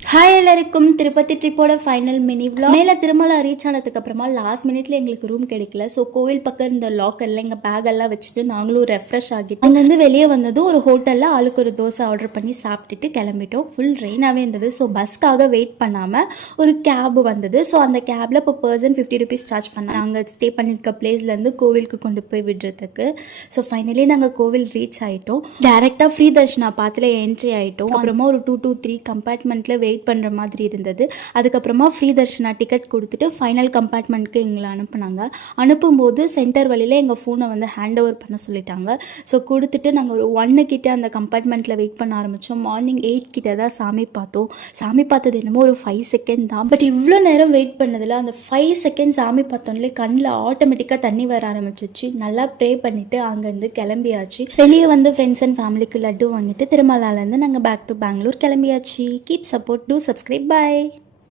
Hi எல்லாருக்கும் Tirupati ட்ரிப்போட final mini vlog. மேலே Tirumala reach ஆனதுக்கு அப்புறமா லாஸ்ட் மினிட்ல எங்களுக்கு ரூம் கிடைக்கல. ஸோ கோவில் பக்கம் இந்த லாக்கர்ல எங்கள் பேக் எல்லாம் வச்சுட்டு நாங்களும் ரெஃப்ரெஷ் ஆகிட்டு அங்கேருந்து வெளியே வந்ததும் ஒரு ஹோட்டலில் ஆளுக்கு ஒரு தோசை ஆர்டர் பண்ணி சாப்பிட்டுட்டு கிளம்பிட்டோம். ஃபுல் ரெயினாகவே இருந்தது. ஸோ பஸ்க்காக வெயிட் பண்ணாமல் ஒரு கேப் வந்தது. ஸோ அந்த கேபில் இப்போ பர்சன் 50 rupees சார்ஜ் பண்ணாங்க நாங்கள் ஸ்டே பண்ணியிருக்க பிளேஸ்லேருந்து கோவிலுக்கு கொண்டு போய் விடுறதுக்கு. ஸோ ஃபைனலி நாங்கள் கோவில் ரீச் ஆகிட்டோம். டேரெக்டாக ஃப்ரீ தர்ஷனா பாத்தில் என்ட்ரி ஆகிட்டோம். அப்புறமா ஒரு 2 to 3 கம்பார்ட்மெண்ட்டில் வெயிட் பண்ணுற மாதிரி இருந்தது. அதுக்கப்புறமா ஃப்ரீ தர்ஷனா டிக்கெட் கொடுத்துட்டு ஃபைனல் கம்பார்ட்மெண்ட்க்கு எங்களை அனுப்புனாங்க. அனுப்பும்போது சென்டர் வழியில் எங்கள் ஃபோனை வந்து ஹேண்ட் ஓவர் பண்ண சொல்லிட்டாங்க. ஸோ கொடுத்துட்டு நாங்கள் ஒரு 1 கிட்ட அந்த கம்பார்ட்மெண்ட்டில் வெயிட் பண்ண ஆரம்பித்தோம். மார்னிங் 8 கிட்ட தான் சாமி பார்த்தோம். சாமி பார்த்தது என்னமோ ஒரு 5 செகண்ட் தான். பட் இவ்வளோ நேரம் வெயிட் பண்ணதில் அந்த 5 செகண்ட் சாமி பார்த்தோன்னே கண்ணில் ஆட்டோமேட்டிக்காக தண்ணி வர ஆரம்பிச்சிச்சு. நல்லா ப்ரே பண்ணிவிட்டு அங்கேருந்து கிளம்பியாச்சு. வெளியே வந்து ஃப்ரெண்ட்ஸ் அண்ட் ஃபேமிலிக்கு லட்டு வாங்கிட்டு திருமலாலேருந்து நாங்கள் பேக் டு பெங்களூர் கிளம்பியாச்சு. Keep support, do subscribe. Bye.